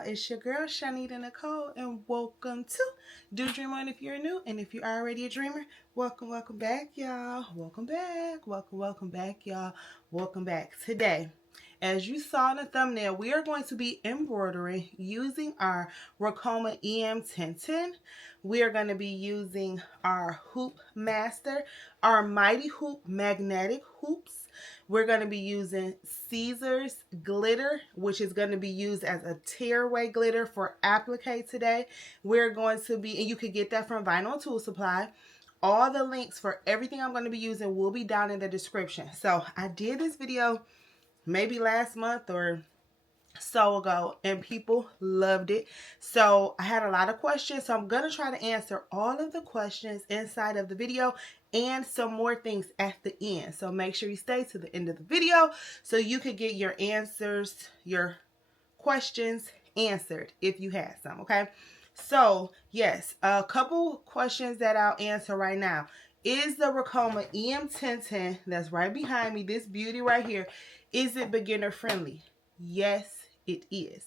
y'all, it's your girl ChonitaNicole, and welcome to Do Dream On if you're new, and if you're already a dreamer, welcome back, y'all. Welcome back, y'all. Welcome back. Today, as you saw in the thumbnail, we are going to be embroidering using our Ricoma EM-1010. We are going to be using our Hoop Master, our Mighty Hoop magnetic hoops. We're going to be using Caesar's glitter, which is going to be used as a tearaway glitter for applique today. We're going to be, and you can get that from Vinyl Tool Supply. All the links for everything I'm going to be using will be down in the description. So I did this video maybe last month or so ago, and people loved it. So I had a lot of questions, so I'm going to try to answer all of the questions inside of the video and some more things at the end. So make sure you stay to the end of the video so you can get your answers, your questions answered if you had some. Okay, so yes, a couple questions that I'll answer right now. Is the Ricoma EM-1010 that's right behind me, this beauty right here, is it beginner friendly? Yes, it is.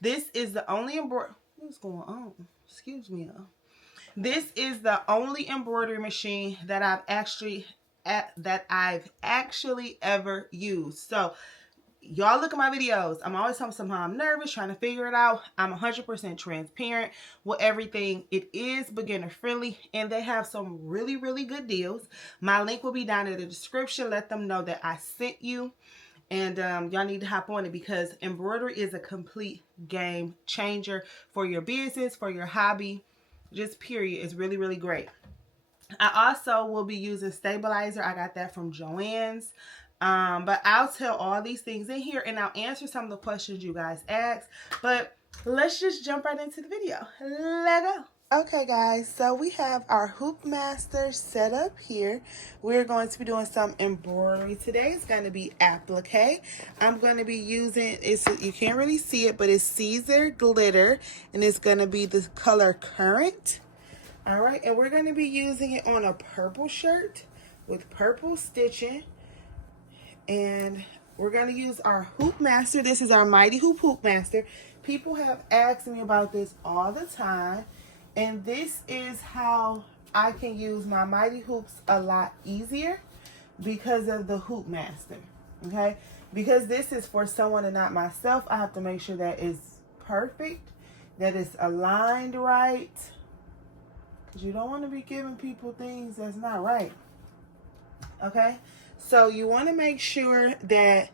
This is the only embroidery. What's going on? Excuse me, y'all. This is the only embroidery machine that I've actually ever used. So y'all look at my videos. I'm always telling somehow I'm nervous, trying to figure it out. I'm 100% transparent with everything. It is beginner friendly, and they have some really good deals. My link will be down in the description. Let them know that I sent you. And y'all need to hop on it because embroidery is a complete game changer for your business, for your hobby, just period. It's really great. I also will be using stabilizer. I got that from Joann's. But I'll tell all these things in here, and I'll answer some of the questions you guys asked. But let's just jump right into the video. Let's go. Okay guys, so we have our Hoop Master set up here. We're going to be doing some embroidery today. It's going to be applique. I'm going to be using, you can't really see it, but it's Caesar glitter, and it's going to be the color Current. All right, and we're going to be using it on a purple shirt with purple stitching. And we're going to use our Hoop Master. This is our Mighty Hoop Master. People have asked me about this all the time. And this is how I can use my Mighty Hoops a lot easier because of the Hoop Master. Okay? Because this is for someone and not myself, I have to make sure that it's perfect, that it's aligned right. Because you don't want to be giving people things that's not right. Okay? So you want to make sure that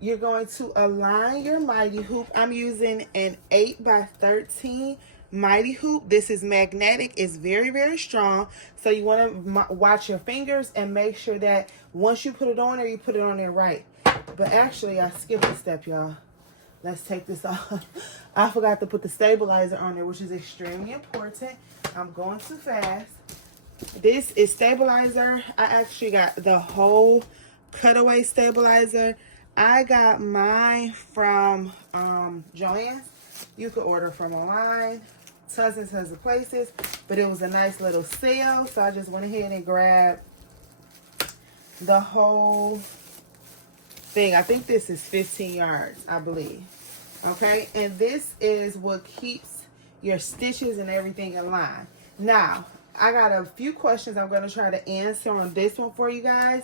you're going to align your Mighty Hoop. I'm using an 8x13 Mighty Hoop. This is magnetic. It's very strong. So you want to watch your fingers and make sure that once you put it on there, you put it on there right. But actually, I skipped a step, y'all. Let's take this off. I forgot to put the stabilizer on there, which is extremely important. I'm going too fast. This is stabilizer. I actually got the whole cutaway stabilizer. I got mine from Joann's. You could order from online, tons and tons of places, but it was a nice little sale, so I just went ahead and grabbed the whole thing. I think this is 15 yards, I believe. Okay, and this is what keeps your stitches and everything in line. Now, I got a few questions I'm going to try to answer on this one for you guys.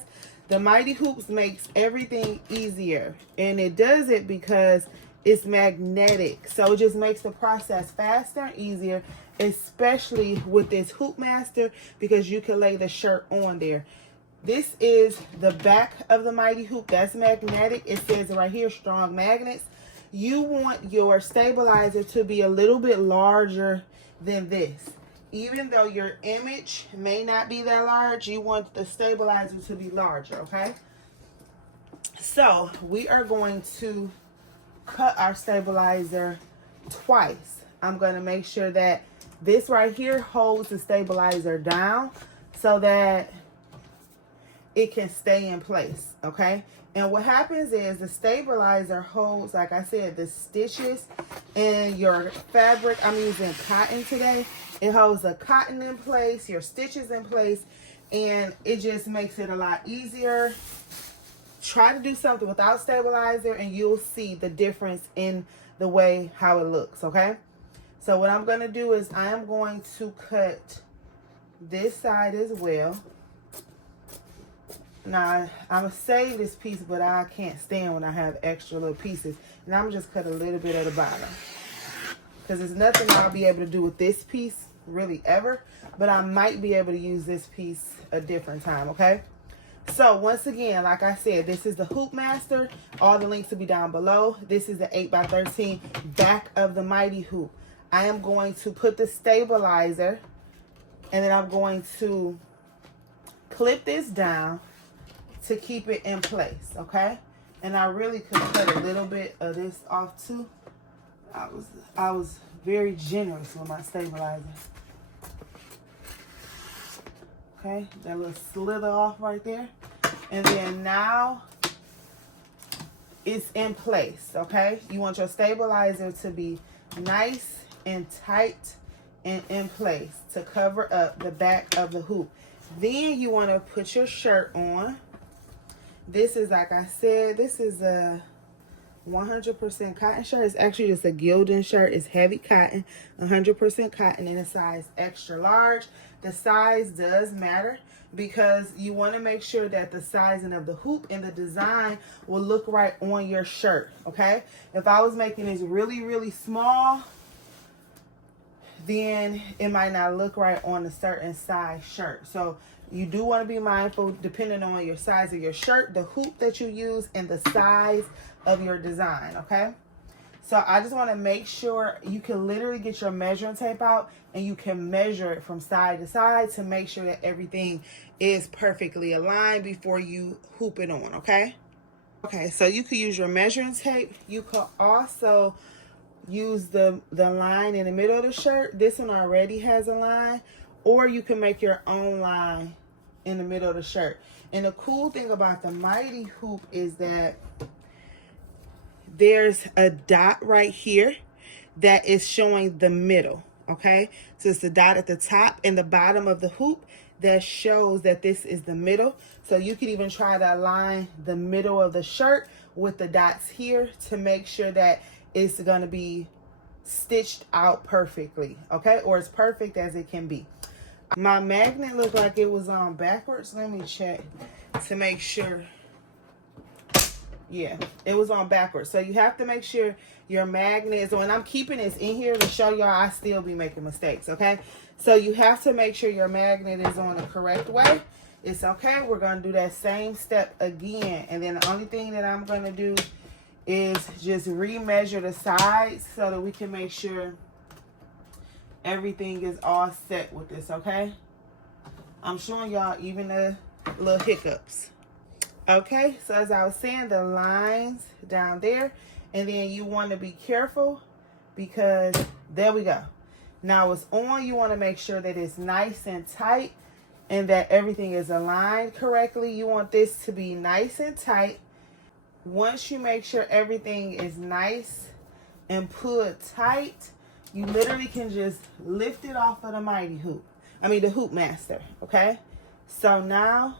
The Mighty Hoops makes everything easier, and it does it because it's magnetic. So it just makes the process faster and easier, especially with this Hoop Master, because you can lay the shirt on there. This is the back of the Mighty Hoop. That's magnetic. It says right here, strong magnets. You want your stabilizer to be a little bit larger than this. Even though your image may not be that large, you want the stabilizer to be larger, okay? So we are going to cut our stabilizer twice. I'm going to make sure that this right here holds the stabilizer down so that it can stay in place, okay? And what happens is the stabilizer holds, like I said, the stitches and your fabric. I'm using cotton today. It holds the cotton in place, your stitches in place, and it just makes it a lot easier. Try to do something without stabilizer, and you'll see the difference in the way how it looks, okay? So what I'm going to do is I am going to cut this side as well. Now, I'm going to save this piece, but I can't stand when I have extra little pieces. And I'm just cut a little bit at the bottom. Because there's nothing I'll be able to do with this piece, really, ever. But I might be able to use this piece a different time, okay? So, once again, like I said, this is the Hoop Master. All the links will be down below. This is the 8x13 back of the Mighty Hoop. I am going to put the stabilizer, and then I'm going to clip this down to keep it in place, okay? And I really could cut a little bit of this off too. I was very generous with my stabilizer. Okay, that little slither off right there. And then now it's in place, okay? You want your stabilizer to be nice and tight and in place to cover up the back of the hoop. Then you want to put your shirt on. This is, like I said, this is a 100% cotton shirt. It's actually just a Gildan shirt. It's heavy cotton, 100% cotton, in a size extra large. The size does matter because you want to make sure that the sizing of the hoop and the design will look right on your shirt, okay? If I was making this really, really small, then it might not look right on a certain size shirt. So you do want to be mindful, depending on your size of your shirt, the hoop that you use, and the size of your design, okay? So I just want to make sure you can literally get your measuring tape out and you can measure it from side to side to make sure that everything is perfectly aligned before you hoop it on, okay? Okay, so you could use your measuring tape. You could also use the line in the middle of the shirt. This one already has a line. Or you can make your own line in the middle of the shirt. And the cool thing about the Mighty Hoop is that there's a dot right here that is showing the middle, okay? So it's the dot at the top and the bottom of the hoop that shows that this is the middle. So you can even try to align the middle of the shirt with the dots here to make sure that it's going to be stitched out perfectly, okay? Or as perfect as it can be. My magnet looked like it was on backwards. Let me check to make sure. Yeah, it was on backwards. So you have to make sure your magnet is on. I'm keeping this in here to show y'all I still be making mistakes, okay? So you have to make sure your magnet is on the correct way. It's okay. We're going to do that same step again. And then the only thing that I'm going to do is just remeasure the sides so that we can make sure everything is all set with this, okay? I'm showing y'all even the little hiccups. Okay, so as I was saying, the lines down there, and then you want to be careful because there we go. Now it's on, you want to make sure that it's nice and tight and that everything is aligned correctly. You want this to be nice and tight. Once you make sure everything is nice and pulled tight, you literally can just lift it off of the Mighty Hoop. I mean the Hoop Master, okay? So now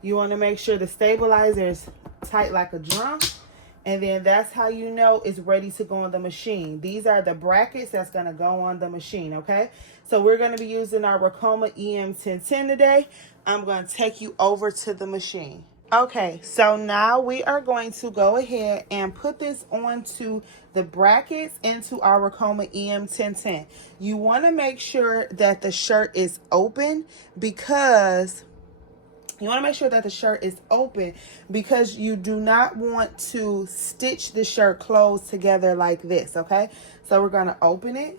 you want to make sure the stabilizer is tight like a drum. And then that's how you know it's ready to go on the machine. These are the brackets that's going to go on the machine, okay? So we're going to be using our Ricoma EM-1010 today. I'm going to take you over to the machine. Okay, so now we are going to go ahead and put this onto the brackets into our Ricoma EM-1010. You want to make sure that the shirt is open because you do not want to stitch the shirt closed together like this, okay? So we're going to open it.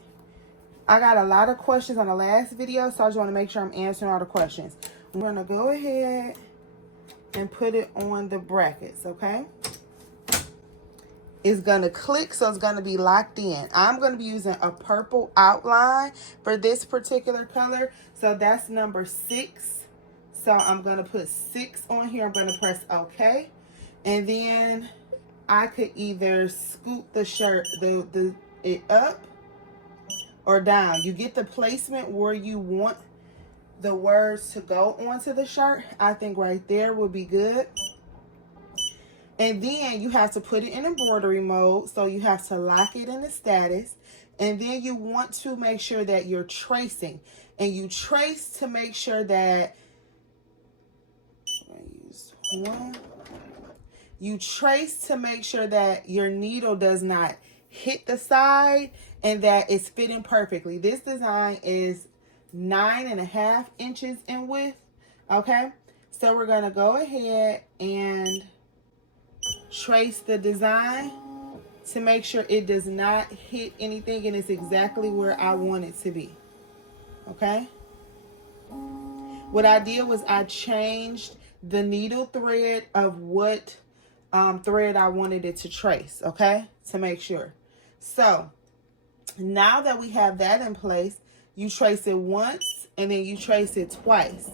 I got a lot of questions on the last video, so I just want to make sure I'm answering all the questions. We're going to go ahead and put it on the brackets, okay? It's going to click, so it's going to be locked in. I'm going to be using a purple outline for this particular color, so that's number 6. So I'm going to put 6 on here. I'm going to press OK. And then I could either scoop the shirt, it up or down. You get the placement where you want the words to go onto the shirt. I think right there would be good. And then you have to put it in embroidery mode. So you have to lock it in the status. And then you want to make sure that you're tracing. And you trace to make sure that, you trace to make sure that your needle does not hit the side and that it's fitting perfectly. This design is 9.5 inches in width. Okay, so we're gonna go ahead and trace the design to make sure it does not hit anything and it's exactly where I want it to be. Okay, what I did was I changed the needle thread of what thread I wanted it to trace, okay, to make sure. So now that we have that in place, you trace it once and then you trace it twice.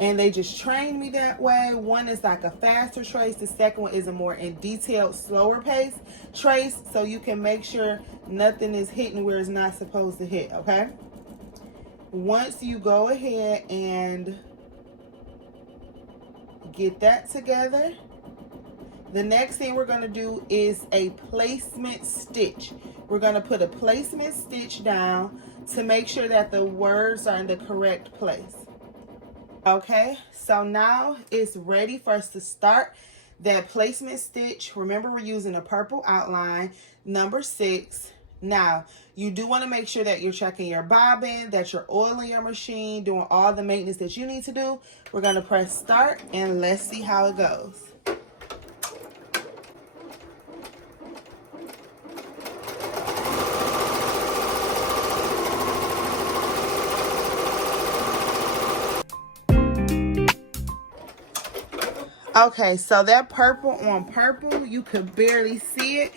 And they just trained me that way. One is like a faster trace. The second one is a more in detailed, slower pace trace. So you can make sure nothing is hitting where it's not supposed to hit, okay? Once you go ahead and get that together, the next thing we're going to do is a placement stitch. We're going to put a placement stitch down to make sure that the words are in the correct place. Okay, so now it's ready for us to start that placement stitch. Remember, we're using a purple outline, number 6. Now, you do want to make sure that you're checking your bobbin, that you're oiling your machine, doing all the maintenance that you need to do. We're going to press start and let's see how it goes. Okay, so that purple on purple, you could barely see it,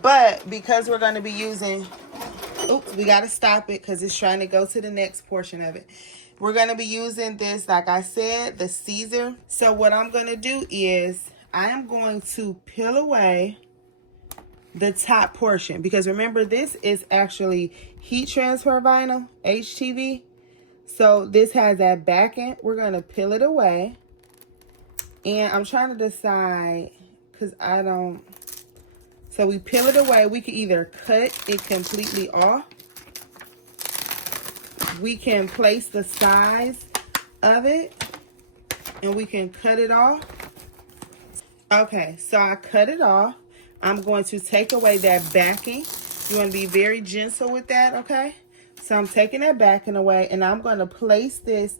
but because we're going to be using, oops, we got to stop it because it's trying to go to the next portion of it. We're going to be using this, like I said, the Caesar. So what I'm going to do is I am going to peel away the top portion, because remember, this is actually heat transfer vinyl, HTV. So this has that backing. We're going to peel it away. And I'm trying to decide, because I don't, so we peel it away. We can either cut it completely off. We can place the size of it and we can cut it off. Okay, so I cut it off. I'm going to take away that backing. You want to be very gentle with that, okay? So I'm taking that backing away and I'm going to place this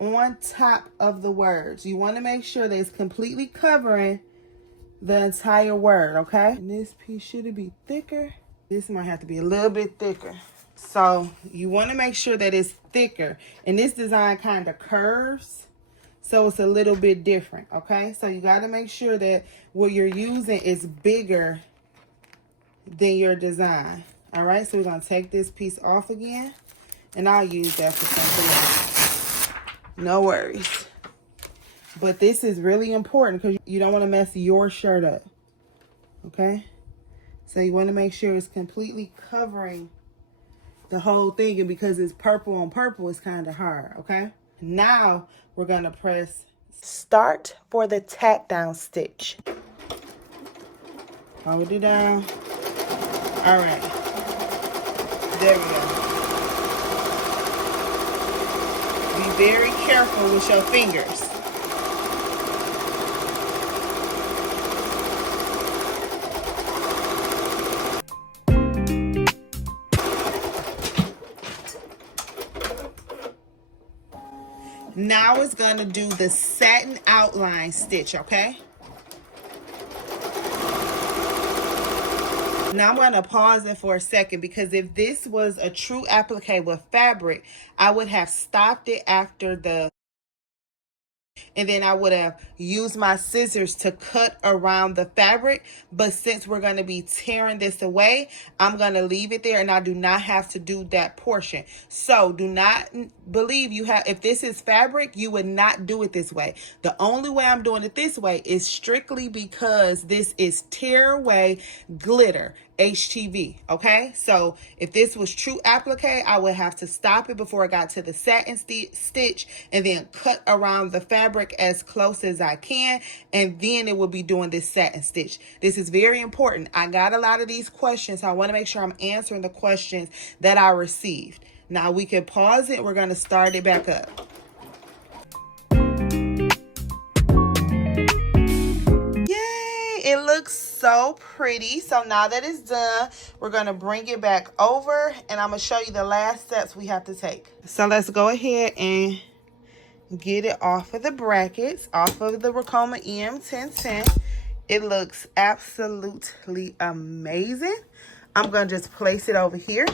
on top of the words. You want to make sure that it's completely covering the entire word, okay? And this piece should be thicker. This might have to be a little bit thicker. So you want to make sure that it's thicker. And this design kind of curves, so it's a little bit different, okay? So you got to make sure that what you're using is bigger than your design. All right, so we're going to take this piece off again, and I'll use that for something else. No worries. But this is really important because you don't want to mess your shirt up. Okay? So you want to make sure it's completely covering the whole thing. And because it's purple on purple, it's kind of hard. Okay? Now we're going to press start for the tack down stitch. Hold it down. All right. There we go. Be very careful with your fingers. Now it's going to do the satin outline stitch, okay? Now I'm going to pause it for a second, because if this was a true applique with fabric, I would have stopped it after the, and then I would have used my scissors to cut around the fabric. But since we're going to be tearing this away, I'm going to leave it there, and I do not have to do that portion. So do not believe you have, if this is fabric, you would not do it this way. The only way I'm doing it this way is strictly because this is tear away glitter. HTV, okay? So if this was true applique, I would have to stop it before I got to the satin stitch and then cut around the fabric as close as I can, and then it will be doing this satin stitch. This is very important. I got a lot of these questions, so I want to make sure I'm answering the questions that I received. Now we can pause it. We're going to start it back up. It looks so pretty. So now that it's done, we're going to bring it back over, and I'm going to show you the last steps we have to take. So let's go ahead and get it off of the brackets, off of the Ricoma EM-1010. It looks absolutely amazing. I'm going to just place it over here.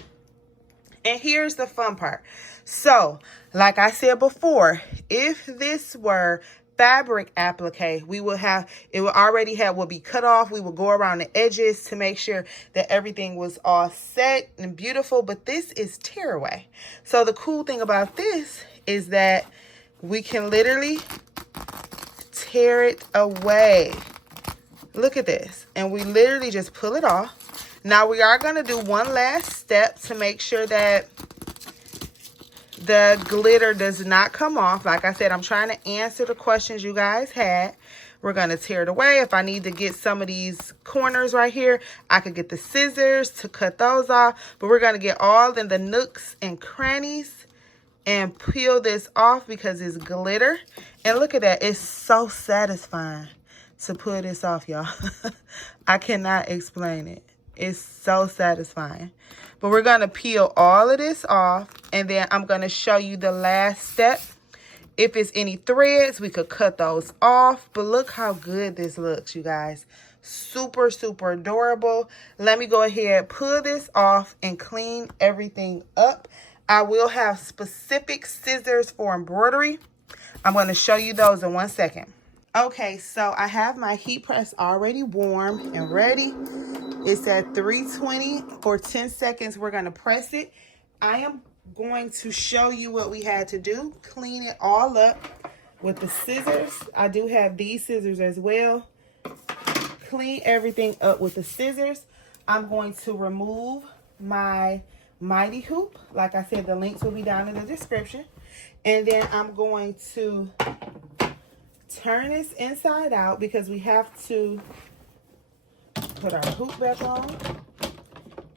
And here's the fun part. So, like I said before, if this were fabric applique, we will have, it will already have, will be cut off. We will go around the edges to make sure that everything was all set and beautiful. But this is tearaway. So the cool thing about this is that we can literally tear it away. Look at this. And we literally just pull it off. Now we are going to do one last step to make sure that the glitter does not come off. Like I said, I'm trying to answer the questions you guys had. We're going to tear it away. If I need to get some of these corners right here, I could get the scissors to cut those off. But we're going to get all in the nooks and crannies and peel this off because it's glitter. And look at that. It's so satisfying to pull this off, y'all. I cannot explain it. It's so satisfying. But we're going to peel all of this off, and then I'm going to show you the last step. If it's any threads, we could cut those off. But look how good this looks, you guys. Super, super adorable. Let me go ahead, pull this off, and clean everything up. I will have specific scissors for embroidery. I'm going to show you those in 1 second. Okay, so I have my heat press already warm and ready. It's at 320 for 10 seconds. We're going to press it. I am going to show you what we had to do. Clean it all up with the scissors. I do have these scissors as well. Clean everything up with the scissors. I'm going to remove my mighty hoop. Like I said, the links will be down in the description. And then I'm going to turn this inside out because we have to put our hoop back on,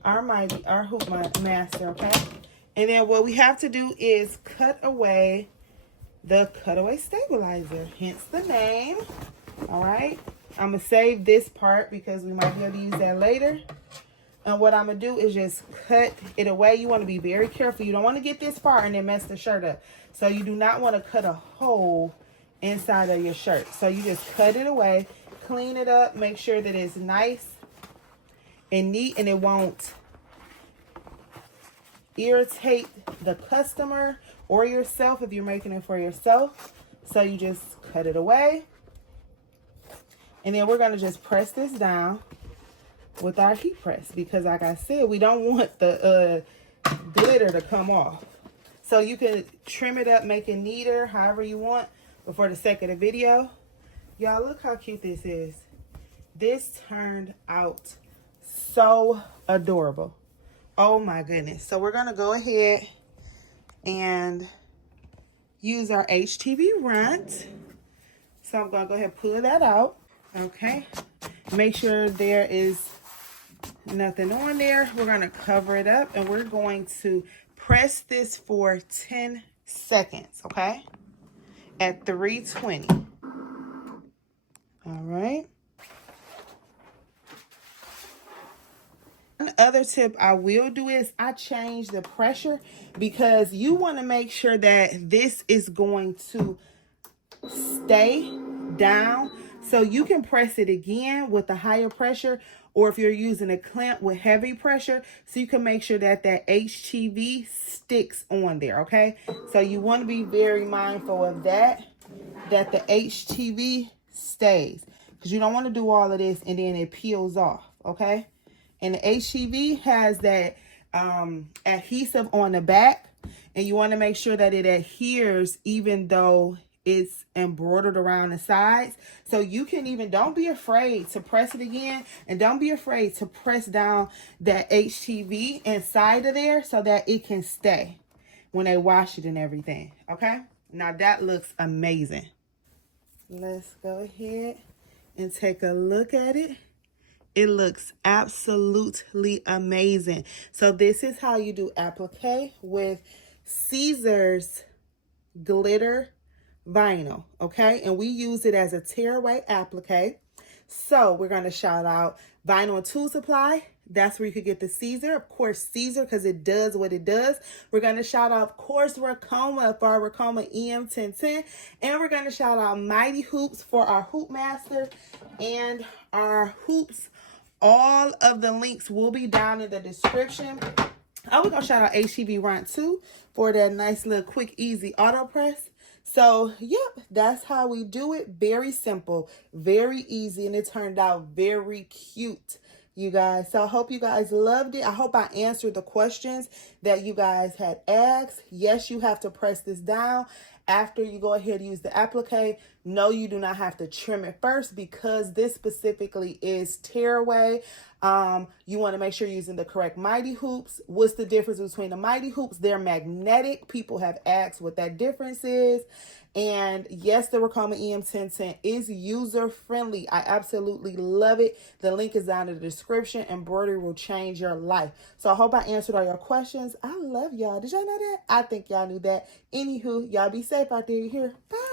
our hoop master, okay? And then what we have to do is cut away the cutaway stabilizer, hence the name. All right, I'm gonna save this part because we might be able to use that later. And what I'm gonna do is just cut it away. You want to be very careful. You don't want to get this far and then mess the shirt up. So you do not want to cut a hole inside of your shirt. So you just cut it away, clean it up, make sure that it's nice and neat and it won't irritate the customer or yourself if you're making it for yourself. So you just cut it away. And then we're going to just press this down with our heat press because like I said, we don't want the glitter to come off. So you can trim it up, make it neater, however you want. But for the sake of the video, y'all, look how cute this is. This turned out so adorable. Oh my goodness. So we're going to go ahead and use our HTV runt. So I'm going to go ahead and pull that out. Okay. Make sure there is nothing on there. We're going to cover it up and we're going to press this for 10 seconds. Okay. At 320. All right. One other tip I will do is I change the pressure because you want to make sure that this is going to stay down. So you can press it again with a higher pressure, or if you're using a clamp with heavy pressure, so you can make sure that that HTV sticks on there, okay? So you want to be very mindful of that the HTV stays, because you don't want to do all of this and then it peels off, okay? And the HTV has that adhesive on the back, and you want to make sure that it adheres even though it's embroidered around the sides. So you can even, don't be afraid to press it again, and don't be afraid to press down that HTV inside of there so that it can stay when they wash it and everything. Okay, now that looks amazing. Let's go ahead and take a look at it. It looks absolutely amazing. So this is how you do applique with Caesar's glitter vinyl, okay? And we use it as a tearaway applique. So we're going to shout out Vinyl and Tool Supply. That's where you could get the Caesar. Of course, Caesar, because it does what it does. We're going to shout out, of course, Ricoma for our Ricoma EM-1010. And we're going to shout out Mighty Hoops for our Hoop Master and our hoops. All of the links will be down in the description. We're going to shout out HTV Run too for that nice little quick, easy auto press. So, yep, that's how we do it. Very simple, very easy, and it turned out very cute, you guys. So I hope you guys loved it. I hope I answered the questions that you guys had asked. Yes, you have to press this down after you go ahead and use the applique. No, you do not have to trim it first because this specifically is tearaway. You want to make sure you're using the correct Mighty Hoops. What's the difference between the Mighty Hoops? They're magnetic. People have asked what that difference is. And yes, the Ricoma EM-1010 is user-friendly. I absolutely love it. The link is down in the description. Embroidery will change your life. So I hope I answered all your questions. I love y'all. Did y'all know that? I think y'all knew that. Anywho, y'all be safe out there. You hear? Bye.